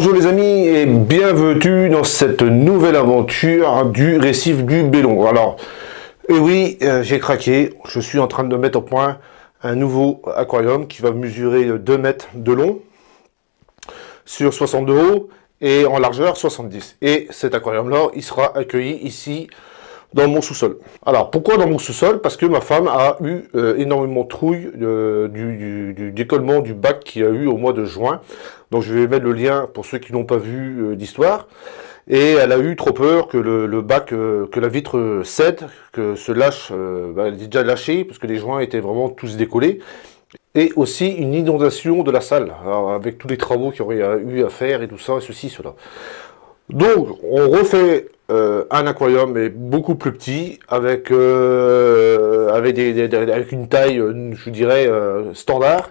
Bonjour les amis et bienvenue dans cette nouvelle aventure du récif du Bélon. Alors, oui, j'ai craqué, je suis en train de mettre au point un nouveau aquarium qui va mesurer 2 mètres de long sur 60 de haut et en largeur 70. Et cet aquarium-là, il sera accueilli ici dans mon sous-sol. Alors, pourquoi dans mon sous-sol? Parce que ma femme a eu énormément de trouille du décollement du bac qu'il y a eu au mois de juin. Donc, je vais mettre le lien pour ceux qui n'ont pas vu d'histoire. Et elle a eu trop peur que le bac, que la vitre cède, que se lâche, elle est déjà lâchée, parce que les joints étaient vraiment tous décollés. Et aussi une inondation de la salle, alors, avec tous les travaux qu'il y aurait eu à faire et tout ça, et ceci, cela. Donc, on refait un aquarium, mais beaucoup plus petit, avec une taille, je dirais, standard.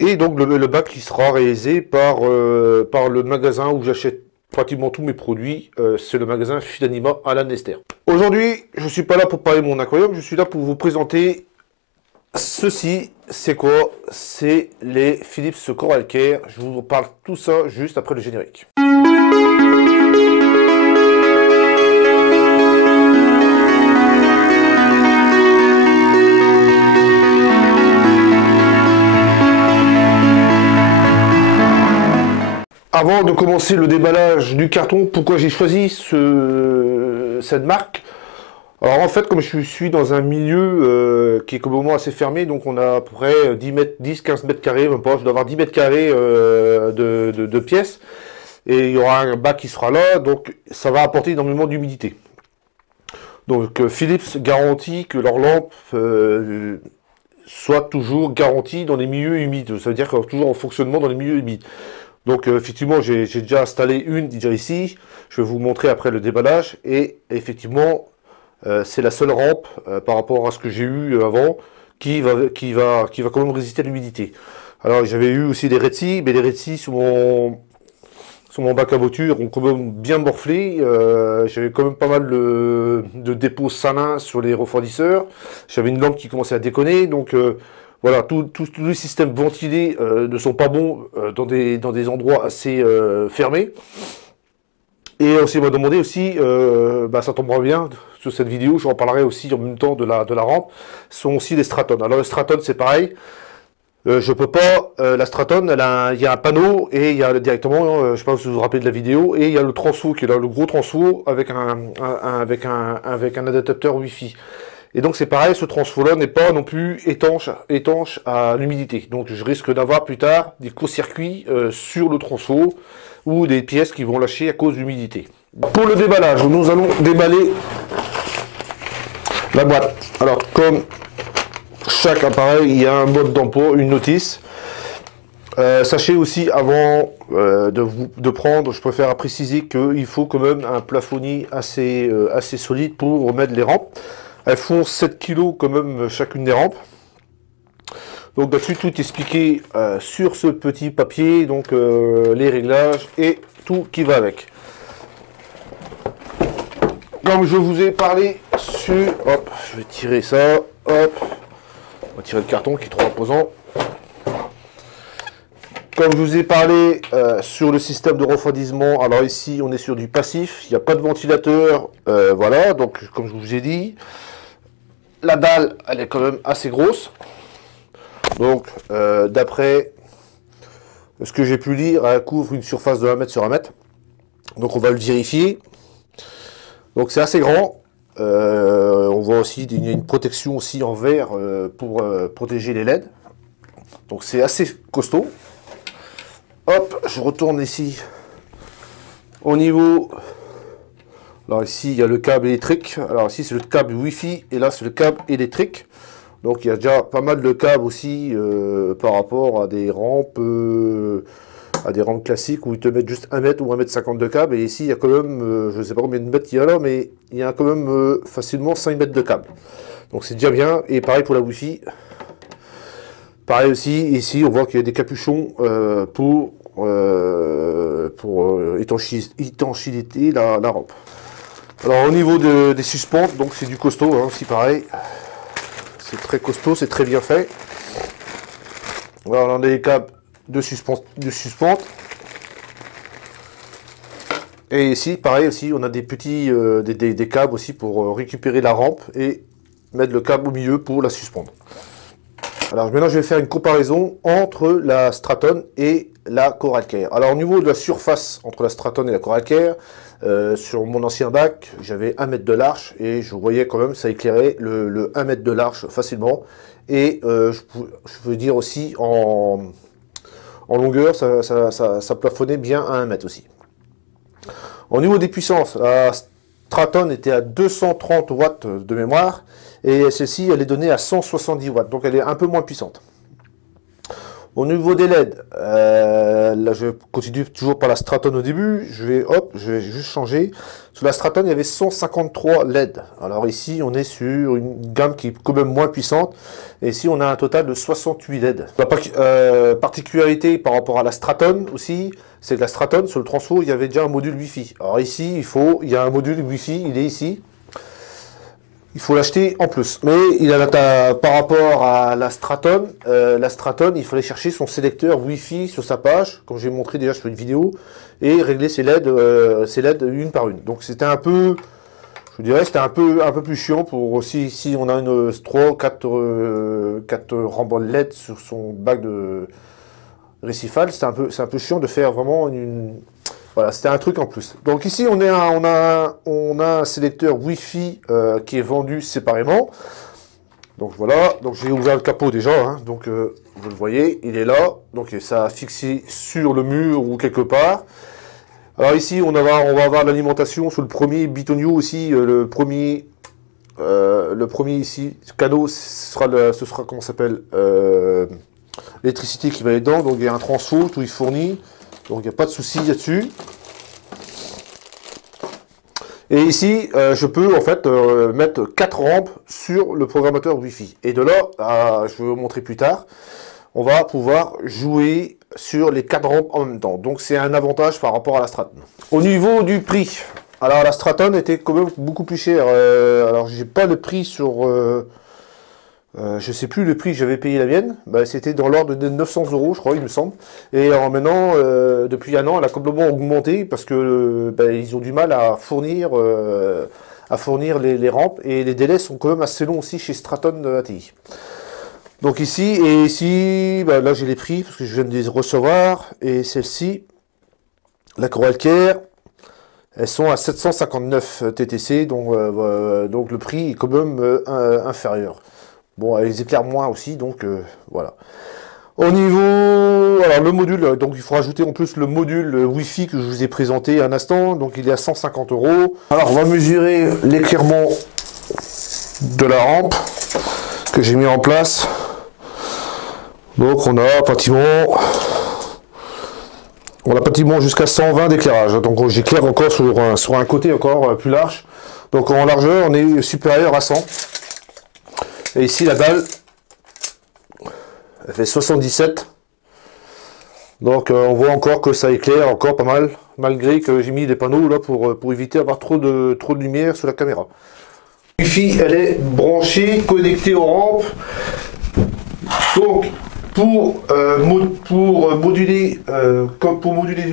Et donc, le bac qui sera réalisé par le magasin où j'achète pratiquement tous mes produits. C'est le magasin Fidanima Alan Lester. Aujourd'hui, je ne suis pas là pour parler de mon aquarium, je suis là pour vous présenter ceci. C'est quoi? C'est les Philips Coral Care. Je vous parle tout ça juste après le générique. Avant de commencer le déballage du carton, pourquoi j'ai choisi cette marque? Alors en fait, comme je suis dans un milieu qui est comme moi assez fermé, donc on a à peu près 10-15 mètres carrés, même pas, je dois avoir 10 mètres carrés de pièces, et il y aura un bac qui sera là, donc ça va apporter énormément d'humidité. Donc Philips garantit que leur lampe soit toujours garantie dans les milieux humides, ça veut dire toujours en fonctionnement dans les milieux humides. Donc effectivement, j'ai déjà installé une déjà ici. Je vais vous montrer après le déballage. Et effectivement, c'est la seule rampe par rapport à ce que j'ai eu avant qui va quand même résister à l'humidité. Alors j'avais eu aussi des Retsi, mais les Retsi sur mon bac à voiture ont quand même bien morflé. J'avais quand même pas mal de dépôts salins sur les refroidisseurs. J'avais une lampe qui commençait à déconner. Donc voilà, tous les systèmes ventilés ne sont pas bons dans des endroits assez fermés. Et aussi, il m'a demandé aussi, ça tombera bien, sur cette vidéo, j'en parlerai aussi en même temps de la rampe, sont aussi les Straton. Alors le Straton, c'est pareil, je peux pas, la Straton, il y a un panneau, et il y a directement, je ne sais pas si vous vous rappelez de la vidéo, et il y a le transfo, qui est là, le gros transfo, avec un adaptateur Wi-Fi. Et donc c'est pareil, ce transfo-là n'est pas non plus étanche à l'humidité. Donc je risque d'avoir plus tard des court-circuits sur le transfo ou des pièces qui vont lâcher à cause de l'humidité. Pour le déballage, nous allons déballer la boîte. Alors comme chaque appareil, il y a un mode d'emploi, une notice. Sachez aussi avant de prendre, je préfère préciser qu'il faut quand même un plafonnier assez solide pour remettre les rampes. Elles font 7 kg quand même chacune des rampes. Donc là-dessus, tout est expliqué sur ce petit papier, donc les réglages et tout qui va avec. Comme je vous ai parlé sur... Hop, je vais tirer ça. Hop, on va tirer le carton qui est trop imposant. Comme je vous ai parlé sur le système de refroidissement, alors ici on est sur du passif, il n'y a pas de ventilateur, voilà, donc comme je vous ai dit, la dalle elle est quand même assez grosse, donc d'après ce que j'ai pu lire, elle couvre une surface de 1 mètre sur 1 mètre, donc on va le vérifier, donc c'est assez grand, on voit aussi qu'il y a une protection aussi en verre pour protéger les LED, donc c'est assez costaud. Hop, je retourne ici au niveau. Alors ici il y a le câble électrique. Alors ici c'est le câble Wi-Fi et là c'est le câble électrique. Donc il y a déjà pas mal de câbles aussi par rapport à des rampes classiques où ils te mettent juste 1 mètre ou 1 mètre 50 de câble. Et ici il y a quand même, je ne sais pas combien de mètres il y a là, mais il y a quand même facilement 5 mètres de câble. Donc c'est déjà bien. Et pareil pour la Wi-Fi. Pareil aussi, ici on voit qu'il y a des capuchons pour étanchéité la rampe. Alors au niveau des suspentes, donc c'est du costaud, hein, aussi pareil. C'est très costaud, c'est très bien fait. Voilà, on a des câbles de suspente. Et ici, pareil aussi, on a des petits des câbles aussi pour récupérer la rampe et mettre le câble au milieu pour la suspendre. Alors maintenant, je vais faire une comparaison entre la Straton et la Coral Care. Alors au niveau de la surface entre la Straton et la Coral Care, sur mon ancien bac, j'avais 1 mètre de large et je voyais quand même, ça éclairait le 1 mètre de large facilement. Et je peux dire aussi en longueur, ça plafonnait bien à 1 mètre aussi. Au niveau des puissances, la Straton était à 230 watts de mémoire et celle-ci, elle est donnée à 170 watts, donc elle est un peu moins puissante. Au niveau des LED, là je continue toujours par la Straton au début, je vais juste changer. Sur la Straton, il y avait 153 LED. Alors ici, on est sur une gamme qui est quand même moins puissante. Et ici, on a un total de 68 LED. La particularité par rapport à la Straton aussi, c'est que la Straton, sur le transfo, il y avait déjà un module Wi-Fi. Alors ici, il y a un module Wi-Fi, il est ici. Il faut l'acheter en plus. Mais par rapport à la Straton, il fallait chercher son sélecteur Wi-Fi sur sa page, comme j'ai montré déjà sur une vidéo, et régler ses LED une par une. Donc c'était un peu, je dirais, c'était un peu plus chiant pour si on a une 3 ou 4 ramboles LED sur son bac de récifal, c'est un peu chiant de faire vraiment une. Voilà, c'était un truc en plus. Donc ici, on a un sélecteur Wi-Fi qui est vendu séparément. Donc voilà, donc j'ai ouvert le capot déjà, hein. Donc vous le voyez, il est là. Donc ça a fixé sur le mur ou quelque part. Alors ici, on va avoir l'alimentation sur le premier bitonio aussi. Le premier ici, canot, ce sera comment ça s'appelle, l'électricité qui va être dedans. Donc il y a un transfo, tout est fourni. Donc il n'y a pas de souci là-dessus. Et ici, je peux en fait mettre 4 rampes sur le programmateur Wi-Fi. Et de là, je vais vous montrer plus tard, on va pouvoir jouer sur les 4 rampes en même temps. Donc c'est un avantage par rapport à la Straton. Au niveau du prix, alors la Straton était quand même beaucoup plus chère. Alors j'ai pas le prix sur... je sais plus le prix que j'avais payé la mienne, c'était dans l'ordre de 900 €, je crois, il me semble. Et maintenant, depuis un an, elle a complètement augmenté parce que ils ont du mal à fournir les rampes et les délais sont quand même assez longs aussi chez Straton ATI. Donc ici, là j'ai les prix parce que je viens de les recevoir. Et celle-ci, la Coral Care, elles sont à 759 TTC, donc le prix est quand même inférieur. Bon, elles éclairent moins aussi, donc voilà. Au niveau, alors le module, donc il faut rajouter en plus le module Wi-Fi que je vous ai présenté un instant, donc il est à 150 €. Alors on va mesurer l'éclairement de la rampe que j'ai mis en place. Donc on a pratiquement jusqu'à 120 d'éclairage. Donc j'éclaire encore sur un côté encore plus large. Donc en largeur, on est supérieur à 100. Et ici, la dalle, elle fait 77. Donc, on voit encore que ça éclaire encore pas mal, malgré que j'ai mis des panneaux là pour éviter d'avoir trop de lumière sur la caméra. La Wi-Fi, elle est branchée, connectée aux rampes. Donc, pour moduler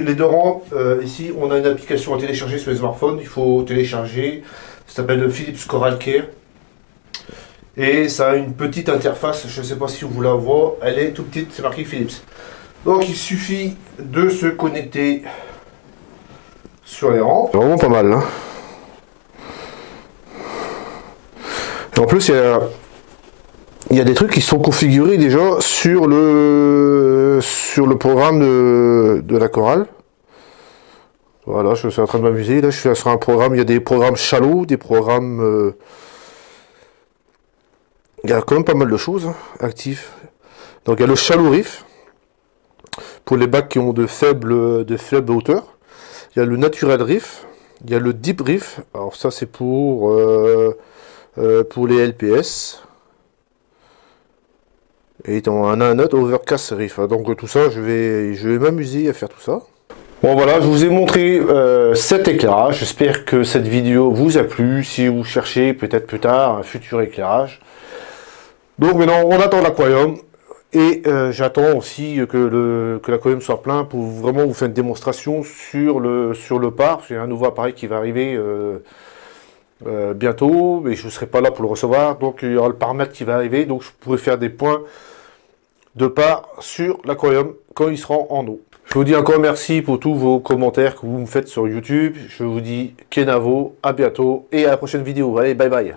les 2 rampes, ici, on a une application à télécharger sur les smartphones. Il faut télécharger, ça s'appelle Philips Coral Care. Et ça a une petite interface, je ne sais pas si vous la voyez, elle est tout petite, c'est marqué Philips. Donc il suffit de se connecter sur les rampes. C'est vraiment pas mal, hein. Et en plus, il y a des trucs qui sont configurés déjà sur le programme de la Coral. Voilà, je suis en train de m'amuser. Là, je suis sur un programme, il y a des programmes shallow, des programmes... il y a quand même pas mal de choses actives. Donc il y a le shallow reef pour les bacs qui ont de faibles hauteurs. Il y a le natural reef. Il y a le deep reef. Alors ça c'est pour les LPS. Et on a un autre overcast reef. Donc tout ça, je vais m'amuser à faire tout ça. Bon voilà, je vous ai montré cet éclairage. J'espère que cette vidéo vous a plu. Si vous cherchez peut-être plus tard un futur éclairage. Donc maintenant on attend l'aquarium Et j'attends aussi que l'aquarium soit plein pour vraiment vous faire une démonstration sur le par. C'est un nouveau appareil qui va arriver bientôt, mais je ne serai pas là pour le recevoir. Donc il y aura le paramètre qui va arriver, donc je pourrai faire des points de part sur l'aquarium quand il sera en eau. Je vous dis encore merci pour tous vos commentaires que vous me faites sur YouTube. Je vous dis Kenavo, à bientôt et à la prochaine vidéo. Allez, bye bye.